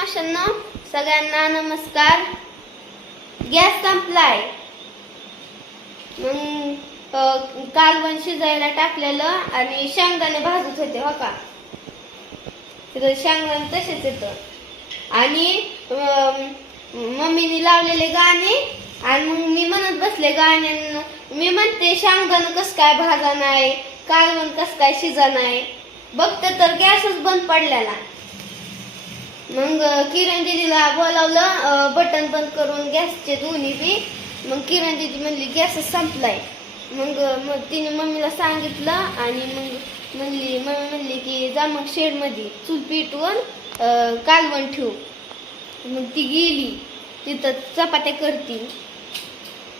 मावशांनो सगळ्यांना नमस्कार. गॅस संपलाय. मग कालवण शिजायला टाकलेलं आणि शेंगदाणे भाजत होते हो का? तिथं शेंगदाणे तसेच येतं. आणि अम, मम्मीने लावलेले गाणे आणि मग मी म्हणत बसले गाणे मी म्हणते शेंगदाणं कसं काय भाजा नाही? कालवण कसं काय शिजा नाही? बघते तर गॅसच बंद पडलेला. मग किरण दिदीला बोलावलं बटन बंद करून गॅसचे दोन्ही बी. मग किरण दिदी म्हणली गॅसच संपलाय. मग मग तिने मम्मीला सांगितलं आणि मग म्हणली मम्मी म्हणली की जा मग शेडमध्ये चूल पिटवून कालवण ठेवू. मग ती गेली तिथं चपात्या करती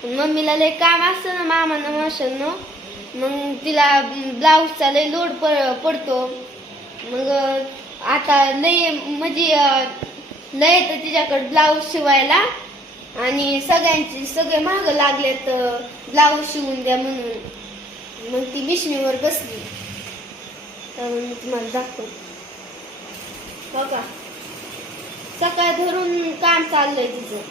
मम्मीला लय काम असतं ना मामानं माशांनो. मग तिला ब्लाऊजचा लय लोड पडतो. मग आता लय म्हणजे लय तर तिच्याकडे ब्लाऊज शिवायला आणि सगळ्यांची सगळे महाग लागलेत ब्लाऊज शिवून द्या म्हणून. मग ती मिशनीवर बसली. तर मी तुम्हाला दाखवतो. बघा. सकाळ धरून काम चाललंय तिचं.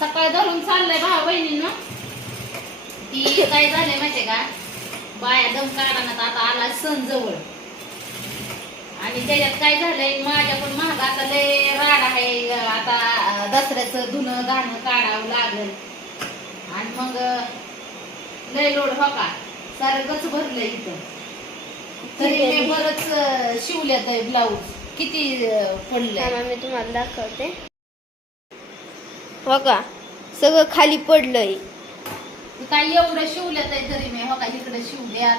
सकाळ धरून चाललंय भाऊ बहिणींना. ती काय झालंय माहितीये का? बाया दम काढणार आता आला सण जवळ. आणि त्याच्यात काय झालंय? माझ्या पण महाग आता लय राड आहे. आता दसऱ्याचं धुणं धाणं काढावं लागल. आणि मग लय लोड हो का? सारं गच भरलंय इथं. तरी मी बरंच शिवल्यात ब्लाऊज. किती थांबा मी तुम्हाला दाखवते. हो का? सगळं खाली पडलंय. काय एवढं शिवल्यात आहे तरी मी हो का इकडे शिवल्यात.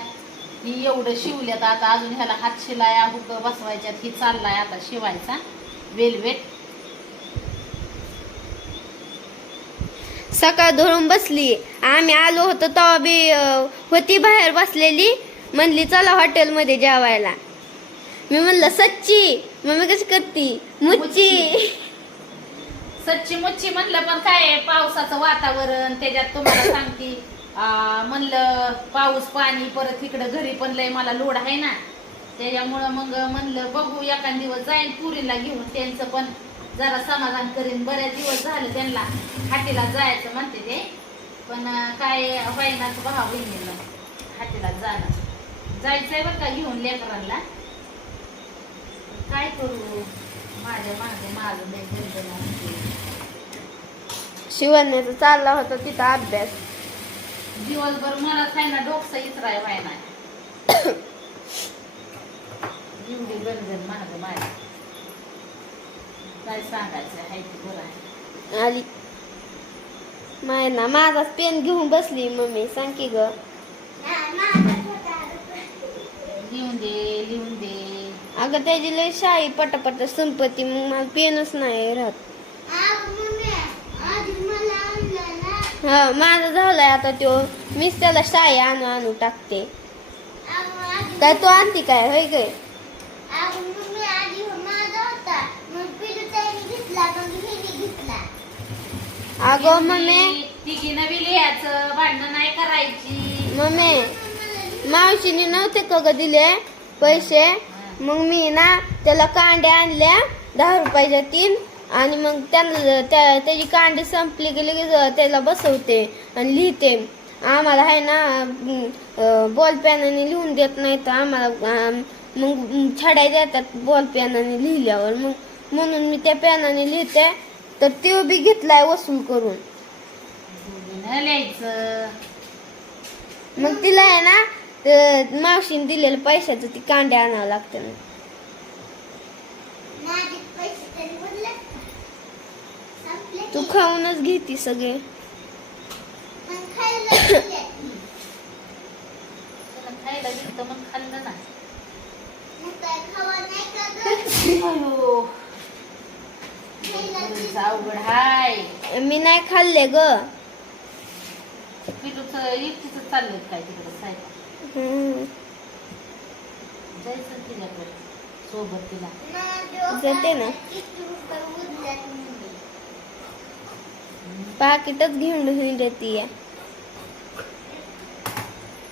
ही एवढं शिवल्यात आता अजून ह्याला हात शिलाया हुक बसवायच्यात ही चाललाय आता शिवायचा. वेलवेट सकाळ धरून बसली. आम्ही आलो होतो तेव्हा बी होती बाहेर बसलेली. म्हणली चला हॉटेलमध्ये जेवायला. मी म्हणलं सच्ची. मम्मी कशी करती? मुच्ची. सच्ची मच्छी म्हणलं पण काय पावसाचं वातावरण त्याच्यात तुम्हाला सांगते. म्हणलं पाऊस पाणी परत इकडं घरी पण लय मला लोड आहे ना. त्याच्यामुळं मग म्हणलं बघू एका दिवस जाईन पुरीला घेऊन त्यांचं पण जरा समाधान करीन. बऱ्याच दिवस झालं त्यांना हाटीला जायचं म्हणते ते. पण काय बहिणाचं भाव बहिणीला हाटीला जाणं. जायचंय बरं का घेऊन लेकरांना? काय करू? माझ्या मागे माझं. शिवण्याचा चालला होता तिथं अभ्यास. दिवसभर मलाच आहे ना डोकसा इचराय व्हाय नाही एवढी गरजन काय सांगायचं आहे ते बरं आहे आली. माय ना माझाच पेन घेऊन बसली मम्मी. सांग की ग. लिहून दे लिहून दे. अगं त्याची लय शाई पटापट संपत्ती मग मला पेनच नाही राहत. हा माझा झालाय आता तो मीच त्याला शाई आणू आणू टाकते. काय तो आणती काय? होय गे? अगं मम्मी. तिघी नवी लिहायचं भांडणं नाही करायची. मम्मी मावशीने नव्हते का दिले पैसे? मग मी ना त्याला कांड्या आणल्या दहा रुपयाच्या तीन आणि मग त्यांना त्या त्याची कांडी संपली की लगेच त्याला बसवते आणि लिहिते. आम्हाला आहे ना बॉल पॅनाने लिहून देत नाही तर आम्हाला मग छड्या देतात बॉल पॅनाने लिहिल्यावर. मग म्हणून मी त्या पॅनाने लिहिते तर तो बी घेतलाय वसूल करून. मग तिला आहे ना ते मावशीने दिलेलं पैशाचं ती कांड्या आणावं लागतं ना. तू खाऊनच घेती सगळे. त्याला खायला दिलं. तर मग खाल्लं ना अयो, पोरीचं अवघड हाय. मी नाही खाल्ले ग. पिलूच एकटीच चाललंय काय तिकडे साहेब. जायचं तिच्याकडे सोबत तिला जाते ना. पाकिटच घेऊन हिंडती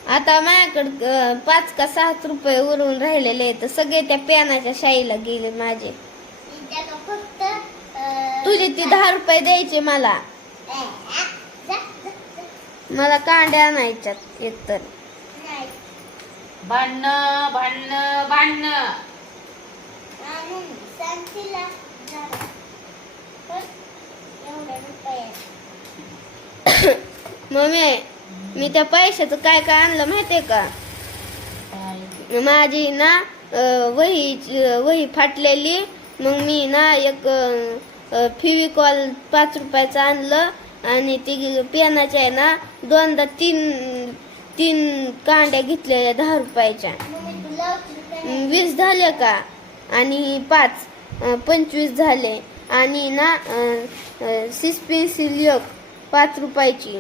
आता माझ्याकडं पाच का सात रुपये उरून राहिलेले आहेत. तर सगळे त्या पेनाच्या शाईला गेले माझे. तुझे ते दहा रुपये द्यायचे मला. मला कांड्या आणायच्यात एकतर नाही भांडणं भांडणं भांडणं. मम्मी मी त्या पैशाचं काय काय आणलं माहितीये का? माझी ना वही वही फाटलेली. मग मी ना एक फिविकॉल पाच रुपयाचं आणलं. आणि ती पेनाच्या आहे ना दोनदा तीन तीन कांड्या घेतलेल्या दहा रुपयाच्या? वीस झाले का आणि पाच पंचवीस झाले आणि ना सिस पेन्सिल एक पाच रुपयाची?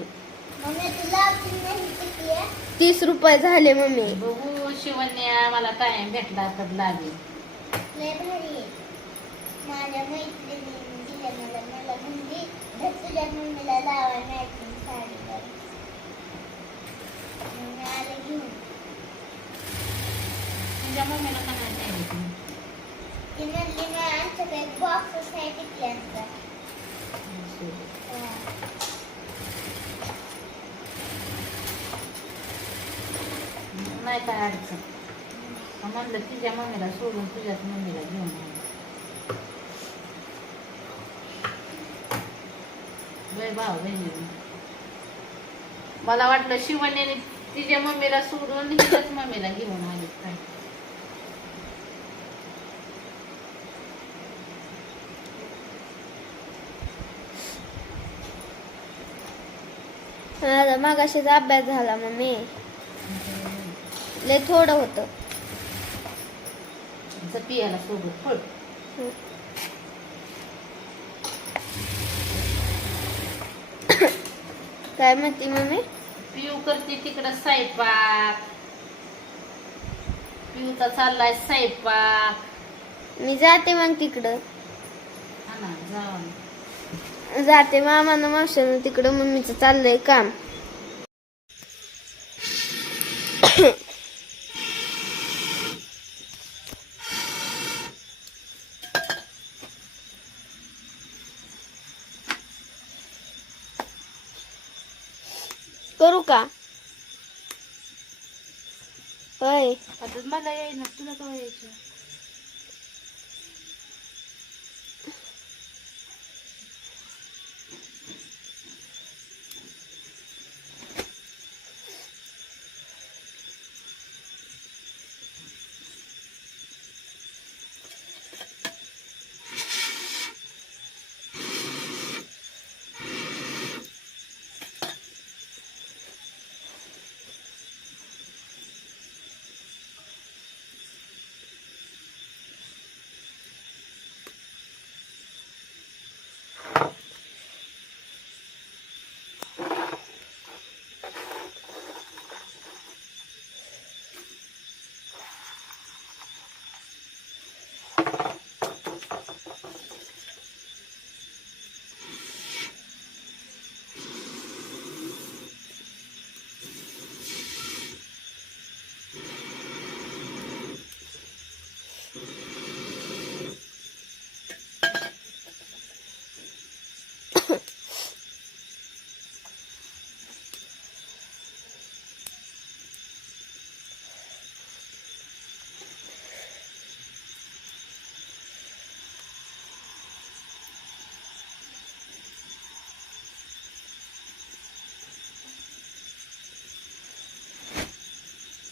तीस रुपये झाले मम्मी बघू शिवण्या मला टाइम भेटला तर लागेल. माझ्या तुझ्या मम्मीला का नाही द्यायचं? ती म्हणली मग आमच्याकडे बॉक्स आहे टिकल्यांचा नाही काय अडचण मग म्हणलं तिच्या मम्मीला सोडून तुझ्याच मम्मीला घेऊन आले. लय भाव बहिणी मला वाटलं शिवण्याने तिच्या मम्मीला सोडून हिच्याच मम्मीला घेऊन आली. काय माझा मागाशीच अभ्यास झाला मम्मी. लय थोडं होतं. तिचं पियाला सोबत फळ काय म्हणते मम्मी? पिऊ करते तिकडं स्वयंपाक. पिऊचा चाललाय स्वयंपाक. मी जाते मग तिकडं. हा ना जाऊन जाते मामानं मावशानं तिकडं मम्मीचं चाललंय काम. का? होय. आता मला यायचं तुला कवा यायचं?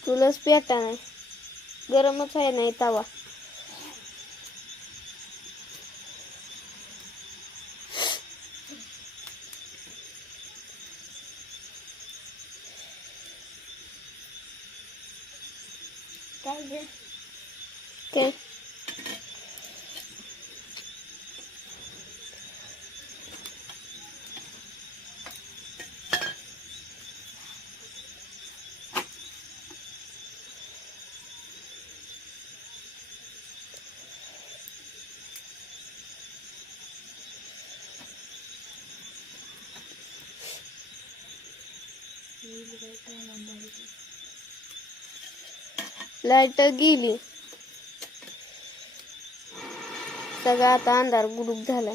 तुलाच पेटा नाही गरमच आहे नाही तवा काय गं? लाइट गेली. सगळा आता अंधार गुडूप झाला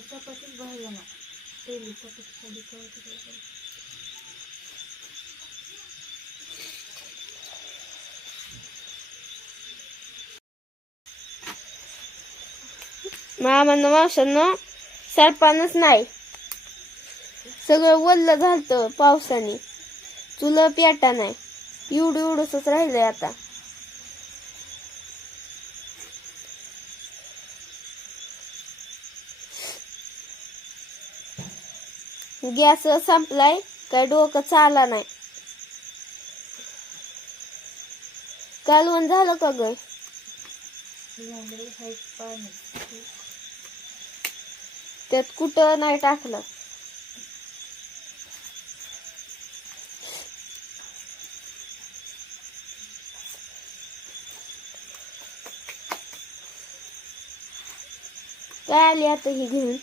चपातीच भाजलं ना मामानं मावशानं सरपानच नाही. सगळं वल्ल झालतं पावसाने. चुलं पेटा नाही. एवढं एवढंच राहिलंय आता. गॅस संपलाय काय डोकं चाला नाही. कालवण झालं का ग? त्यात कुठं नाही टाकलं. काय आली आता ही घेऊन?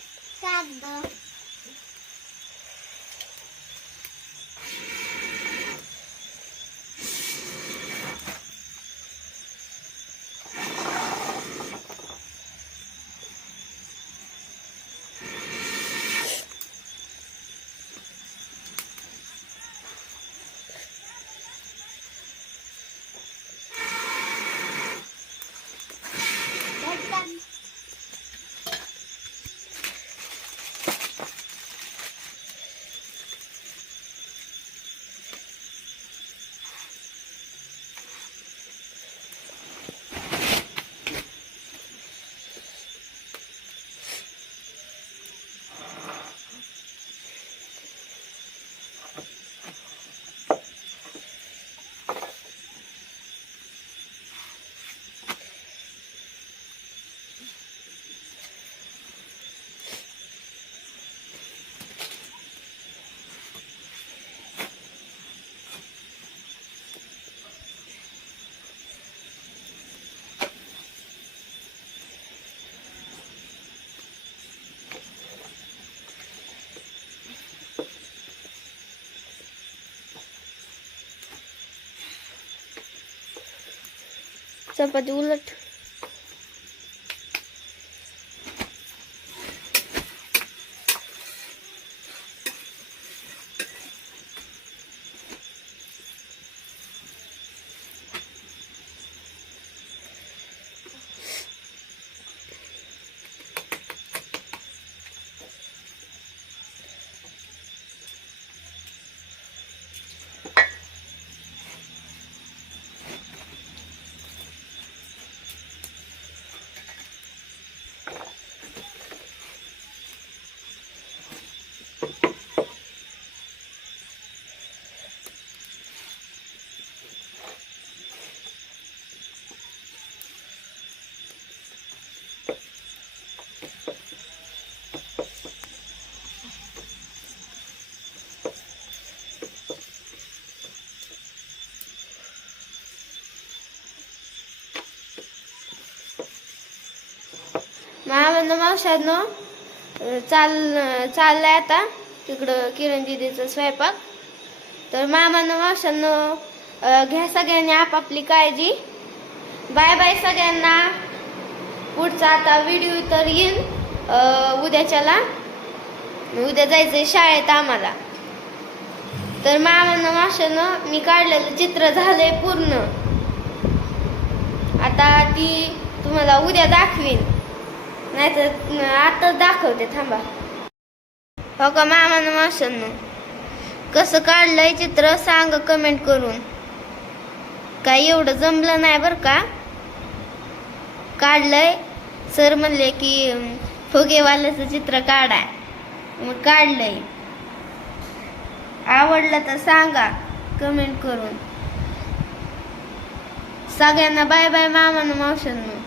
चपाती उलट. मामानं मावशानं चाल चाललाय आता तिकडं किरण दिदीचा स्वयंपाक. तर मामानं मावशानं घ्या सगळ्यांनी आपापली काळजी. बाय बाय सगळ्यांना. पुढचा आता व्हिडिओ तर येईन उद्याच्याला. उद्या जायचंय शाळेत आम्हाला. तर मामानं मावशानं मी काढलेलं चित्र झालंय पूर्ण. आता ती तुम्हाला उद्या दाखवीन. नाहीतर आता दाखवते थांबा. हो का मामानं मावशांनो कसं काढलंय चित्र सांग कमेंट करून. काय एवढं जमलं नाही बरं का? काढलंय. सर म्हणले की फुगेवाल्याचं चित्र काढा. मग काढलंय. आवडलं तर सांगा कमेंट करून. सगळ्यांना बाय बाय मामानं मावशांनो